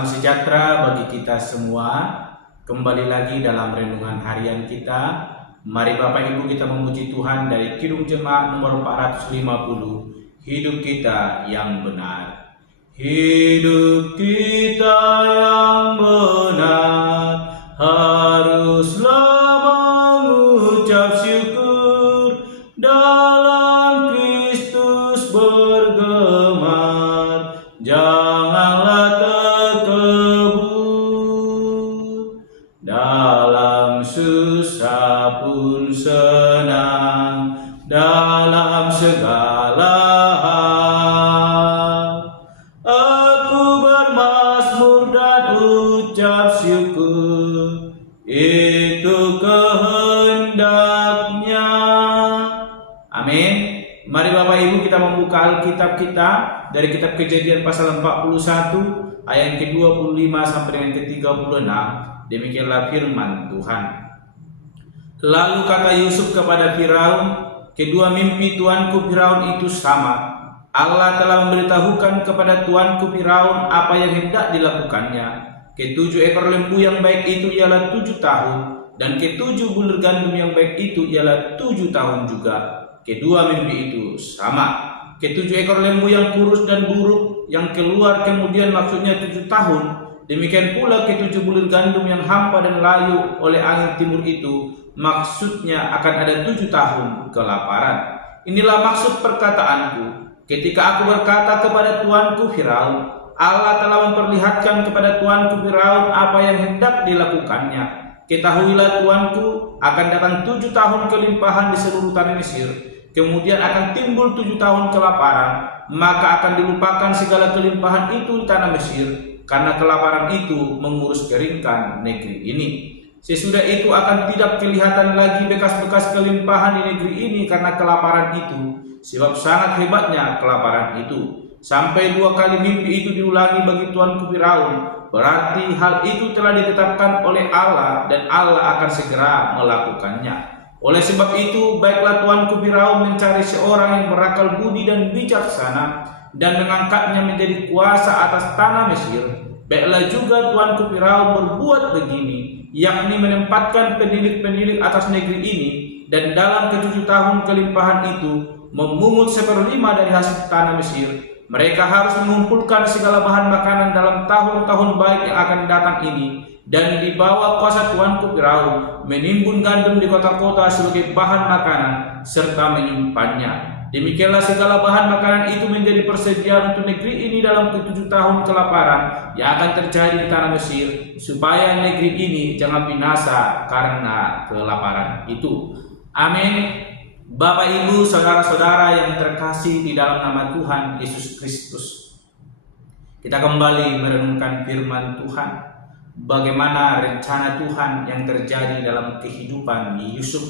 Salam sejahtera bagi kita semua. Kembali lagi dalam renungan harian kita. Mari Bapak Ibu kita memuji Tuhan dari Kidung Jemaat nomor 450. Hidup kita yang benar. Hidup kita yang benar haruslah mengucap syukur, dalam Kristus bergemar, janganlah terkebur. Dalam susah pun senang, dalam segala hal aku bermazmur dan ucap syukur, itu kehendaknya. Amin. Mari Bapak Ibu kita membuka Alkitab kita dari kitab Kejadian pasal 41 ayat ke-25 sampai dengan ke-36. Demikianlah firman Tuhan. Lalu kata Yusuf kepada Firaun, kedua mimpi tuanku Firaun itu sama. Allah telah memberitahukan kepada tuanku Firaun apa yang hendak dilakukannya. Ketujuh ekor lembu yang baik itu ialah 7 tahun, dan ketujuh bulir gandum yang baik itu ialah 7 tahun juga. Kedua mimpi itu sama. Ketujuh ekor lembu yang kurus dan buruk yang keluar kemudian maksudnya 7 tahun. Demikian pula ketujuh bulir gandum yang hampa dan layu oleh angin timur itu maksudnya akan ada 7 tahun kelaparan. Inilah maksud perkataanku ketika aku berkata kepada tuanku Firaun, Allah telah memperlihatkan kepada tuanku Firaun apa yang hendak dilakukannya. Ketahuilah tuanku, akan datang 7 tahun kelimpahan di seluruh tanah Mesir. Kemudian akan timbul 7 tahun kelaparan, maka akan dilupakan segala kelimpahan itu di tanah Mesir, karena kelaparan itu mengurus keringkan negeri ini. Sesudah itu akan tidak kelihatan lagi bekas-bekas kelimpahan di negeri ini karena kelaparan itu, sebab sangat hebatnya kelaparan itu. Sampai 2 kali mimpi itu diulangi bagi tuanku Firaun, berarti hal itu telah ditetapkan oleh Allah dan Allah akan segera melakukannya. Oleh sebab itu, baiklah tuanku Firaun mencari seorang yang berakal budi dan bijaksana dan mengangkatnya menjadi kuasa atas tanah Mesir. Baiklah juga tuanku Firaun berbuat begini, yakni menempatkan penilik-penilik atas negeri ini, dan dalam ke-7 tahun kelimpahan itu memungut 1/5 dari hasil tanah Mesir. Mereka harus mengumpulkan segala bahan makanan dalam tahun-tahun baik yang akan datang ini, dan di bawah kuasa tuanku Firaun menimbun gandum di kota-kota sebagai bahan makanan serta menyimpannya. Demikianlah segala bahan makanan itu menjadi persediaan untuk negeri ini dalam ke-7 tahun kelaparan yang akan terjadi di tanah Mesir, supaya negeri ini jangan binasa karena kelaparan itu. Amin. Bapak Ibu, saudara-saudara yang terkasih di dalam nama Tuhan Yesus Kristus, kita kembali merenungkan firman Tuhan, bagaimana rencana Tuhan yang terjadi dalam kehidupan Yusuf,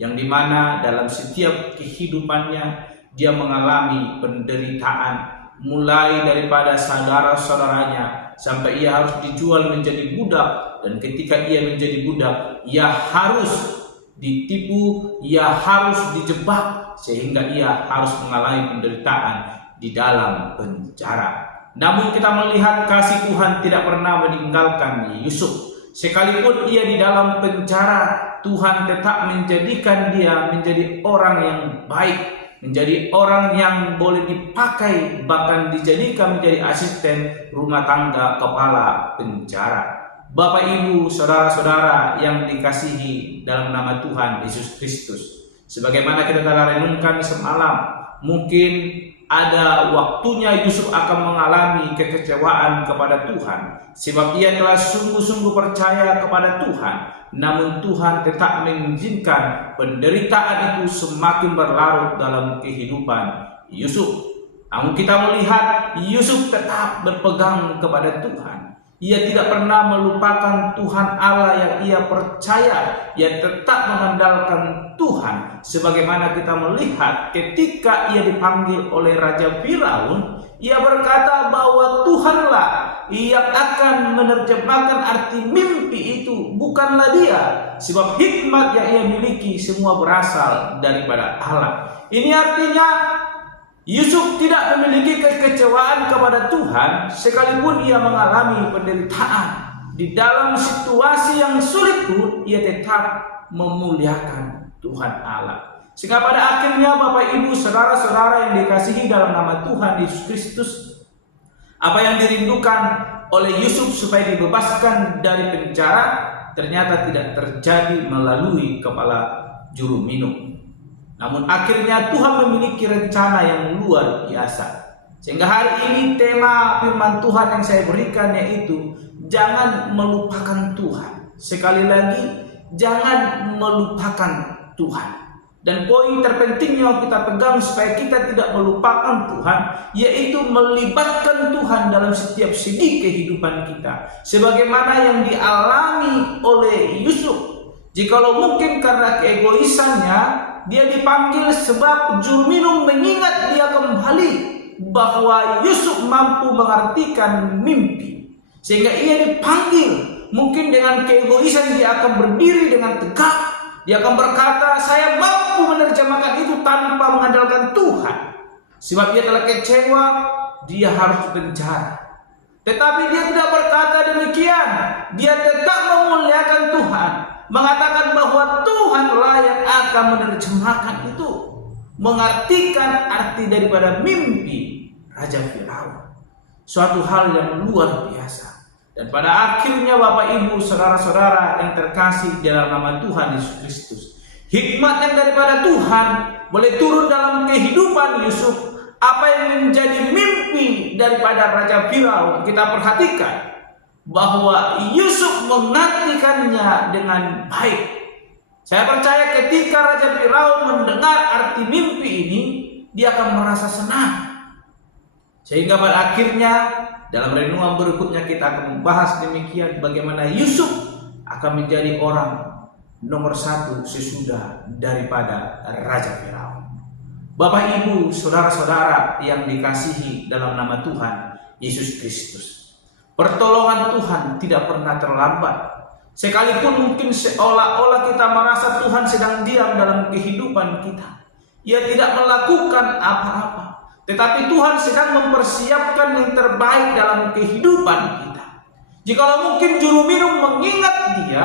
yang dimana dalam setiap kehidupannya dia mengalami penderitaan, mulai daripada saudara-saudaranya sampai ia harus dijual menjadi budak, dan ketika ia menjadi budak ia harus ditipu, ia harus dijebak, sehingga ia harus mengalami penderitaan di dalam penjara. Namun kita melihat kasih Tuhan tidak pernah meninggalkan Yusuf. Sekalipun ia di dalam penjara, Tuhan tetap menjadikan dia menjadi orang yang baik, menjadi orang yang boleh dipakai, bahkan dijadikan menjadi asisten rumah tangga kepala penjara. Bapak Ibu, saudara-saudara yang dikasihi dalam nama Tuhan Yesus Kristus, sebagaimana kita telah renungkan semalam, mungkin ada waktunya Yusuf akan mengalami kekecewaan kepada Tuhan, sebab ia telah sungguh-sungguh percaya kepada Tuhan. Namun Tuhan tetap mengizinkan penderitaan itu semakin berlarut dalam kehidupan Yusuf. Namun kita melihat Yusuf tetap berpegang kepada Tuhan. Ia tidak pernah melupakan Tuhan Allah yang ia percaya. Ia tetap mengandalkan Tuhan. Sebagaimana kita melihat ketika ia dipanggil oleh Raja Firaun, ia berkata bahwa Tuhanlah yang akan menerjemahkan arti mimpi itu, bukanlah dia. Sebab hikmat yang ia miliki semua berasal daripada Allah. Ini artinya Yusuf tidak memiliki kekecewaan kepada Tuhan sekalipun ia mengalami penderitaan. Di dalam situasi yang sulit pun ia tetap memuliakan Tuhan Allah. Sehingga pada akhirnya Bapak Ibu saudara-saudara yang dikasihi dalam nama Tuhan Yesus Kristus, apa yang dirindukan oleh Yusuf supaya dibebaskan dari penjara ternyata tidak terjadi melalui kepala juru minum. Namun akhirnya Tuhan memiliki rencana yang luar biasa. Sehingga hari ini tema firman Tuhan yang saya berikan yaitu jangan melupakan Tuhan. Sekali lagi, jangan melupakan Tuhan. Dan poin terpentingnya kita pegang supaya kita tidak melupakan Tuhan, yaitu melibatkan Tuhan dalam setiap segi kehidupan kita. Sebagaimana yang dialami oleh Yusuf. Jikalau mungkin karena keegoisannya, dia dipanggil sebab juru minum mengingat dia kembali bahwa Yusuf mampu mengartikan mimpi. Sehingga ia dipanggil. Mungkin dengan keegoisan dia akan berdiri dengan tegak. Dia akan berkata, saya mampu menerjemahkan itu tanpa mengandalkan Tuhan. Sebab dia telah kecewa, dia harus dipenjara. Tetapi dia tidak berkata demikian. Dia tetap memuliakan Tuhan. Mengatakan bahwa Tuhanlah yang akan menerjemahkan itu. Mengartikan arti daripada mimpi Raja Firaun. Suatu hal yang luar biasa. Dan pada akhirnya Bapak Ibu saudara-saudara yang terkasih dalam nama Tuhan Yesus Kristus, hikmat yang daripada Tuhan boleh turun dalam kehidupan Yusuf. Apa yang menjadi mimpi daripada Raja Firaun, kita perhatikan bahwa Yusuf mengartikannya dengan baik. Saya percaya ketika Raja Firaun mendengar arti mimpi ini, dia akan merasa senang. Sehingga pada akhirnya dalam renungan berikutnya kita akan membahas demikian bagaimana Yusuf akan menjadi orang nomor satu sesudah daripada Raja Firaun. Bapak Ibu saudara-saudara yang dikasihi dalam nama Tuhan Yesus Kristus, pertolongan Tuhan tidak pernah terlambat. Sekalipun mungkin seolah-olah kita merasa Tuhan sedang diam dalam kehidupan kita, Ia tidak melakukan apa-apa. Tetapi Tuhan sedang mempersiapkan yang terbaik dalam kehidupan kita. Jikalau mungkin juru minum mengingat dia,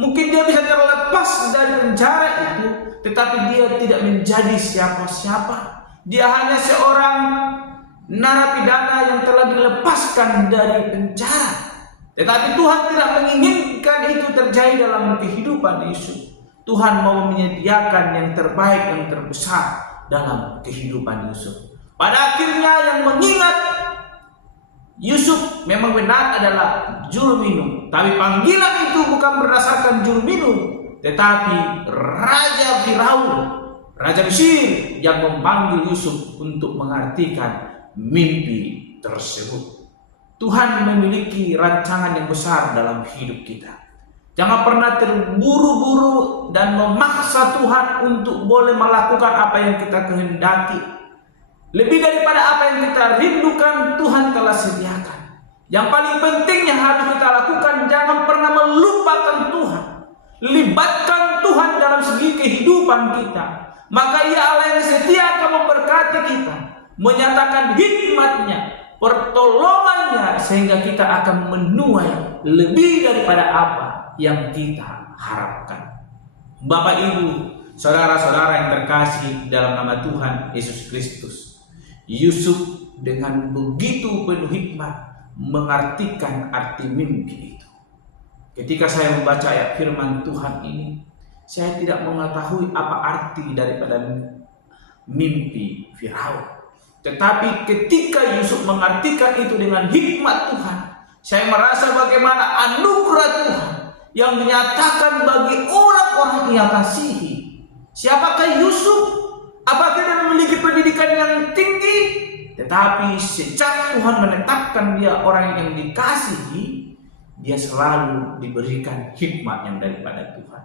mungkin dia bisa terlepas dari penjara itu, tetapi dia tidak menjadi siapa-siapa. Dia hanya seorang narapidana yang telah dilepaskan dari penjara. Tetapi Tuhan tidak menginginkan itu terjadi dalam kehidupan Yusuf. Tuhan mau menyediakan yang terbaik, yang terbesar dalam kehidupan Yusuf. Pada akhirnya yang mengingat Yusuf memang benar adalah juru minum. Tapi panggilan itu bukan berdasarkan juru minum, tetapi Raja Firaun, Raja Mesir yang memanggil Yusuf untuk mengartikan mimpi tersebut. Tuhan memiliki rancangan yang besar dalam hidup kita. Jangan pernah terburu-buru dan memaksa Tuhan untuk boleh melakukan apa yang kita kehendaki. Lebih daripada apa yang kita rindukan, Tuhan telah sediakan. Yang paling penting yang harus kita lakukan, jangan pernah melupakan Tuhan. Libatkan Tuhan dalam segi kehidupan kita. Maka Ia Allah yang setia akan memberkati kita, menyatakan hikmat-Nya, pertolongannya, sehingga kita akan menuai lebih daripada apa yang kita harapkan. Bapak Ibu, saudara-saudara yang terkasih dalam nama Tuhan Yesus Kristus, Yusuf dengan begitu penuh hikmat mengartikan arti mimpi itu. Ketika saya membaca ayat firman Tuhan ini, saya tidak mengetahui apa arti daripada mimpi Firaun. Tetapi ketika Yusuf mengartikan itu dengan hikmat Tuhan, saya merasa bagaimana anugerah Tuhan yang menyatakan bagi orang-orang yang kasihi. Siapakah Yusuf? Apakah dia memiliki pendidikan yang tinggi? Tetapi sejak Tuhan menetapkan dia orang yang dikasihi, dia selalu diberikan hikmat yang daripada Tuhan.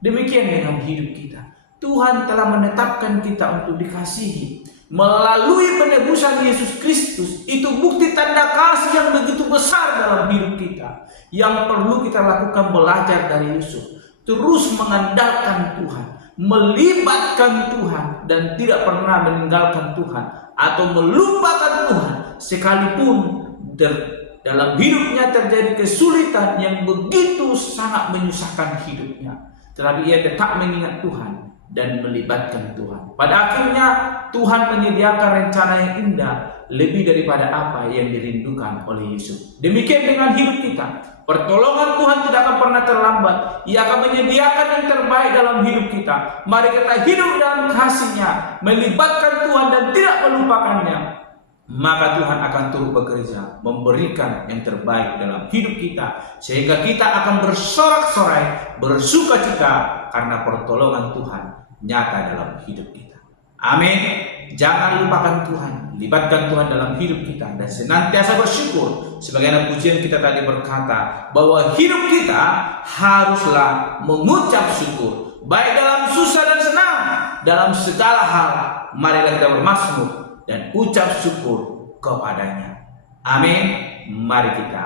Demikian dengan hidup kita. Tuhan telah menetapkan kita untuk dikasihi. Melalui penebusan Yesus Kristus, itu bukti tanda kasih yang begitu besar dalam hidup kita. Yang perlu kita lakukan belajar dari Yusuf. Terus mengandalkan Tuhan, melibatkan Tuhan, dan tidak pernah meninggalkan Tuhan atau melupakan Tuhan, sekalipun dalam hidupnya terjadi kesulitan yang begitu sangat menyusahkan hidupnya, tetapi ia tetap mengingat Tuhan dan melibatkan Tuhan. Pada akhirnya Tuhan menyediakan rencana yang indah lebih daripada apa yang dirindukan oleh Yusuf. Demikian dengan hidup kita. Pertolongan Tuhan tidak akan pernah terlambat. Ia akan menyediakan yang terbaik dalam hidup kita. Mari kita hidup dalam kasih-Nya, melibatkan Tuhan dan tidak melupakannya. Maka Tuhan akan turut bekerja, memberikan yang terbaik dalam hidup kita, sehingga kita akan bersorak-sorai, bersukacita karena pertolongan Tuhan nyata dalam hidup kita. Amin. Jangan lupakan Tuhan, libatkan Tuhan dalam hidup kita dan senantiasa bersyukur. Sebagaimana pujian kita tadi berkata bahwa hidup kita haruslah mengucap syukur, baik dalam susah dan senang, dalam segala hal. Marilah kita bermazmur dan ucap syukur kepadanya. Amin. Mari kita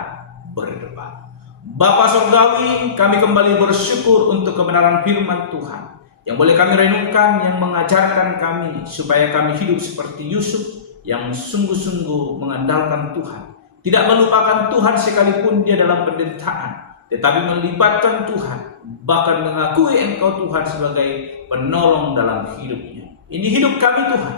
berdoa. Bapa Surgawi, kami kembali bersyukur untuk kebenaran firman Tuhan yang boleh kami renungkan, yang mengajarkan kami supaya kami hidup seperti Yusuf yang sungguh-sungguh mengandalkan Tuhan, tidak melupakan Tuhan sekalipun dia dalam penderitaan, tetapi melibatkan Tuhan, bahkan mengakui Engkau Tuhan sebagai penolong dalam hidupnya. Ini hidup kami Tuhan.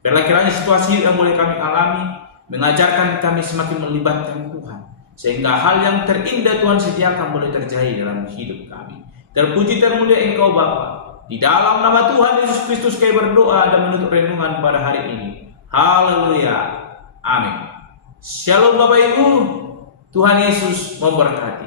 Biarlah kiranya situasi yang boleh kami alami mengajarkan kami semakin melibatkan Tuhan, sehingga hal yang terindah Tuhan sediakan boleh terjadi dalam hidup kami. Terpuji termulia Engkau Bapa. Di dalam nama Tuhan Yesus Kristus kami berdoa dan menutup renungan pada hari ini. Haleluya. Amin. Shalom Bapak Ibu. Tuhan Yesus memberkati.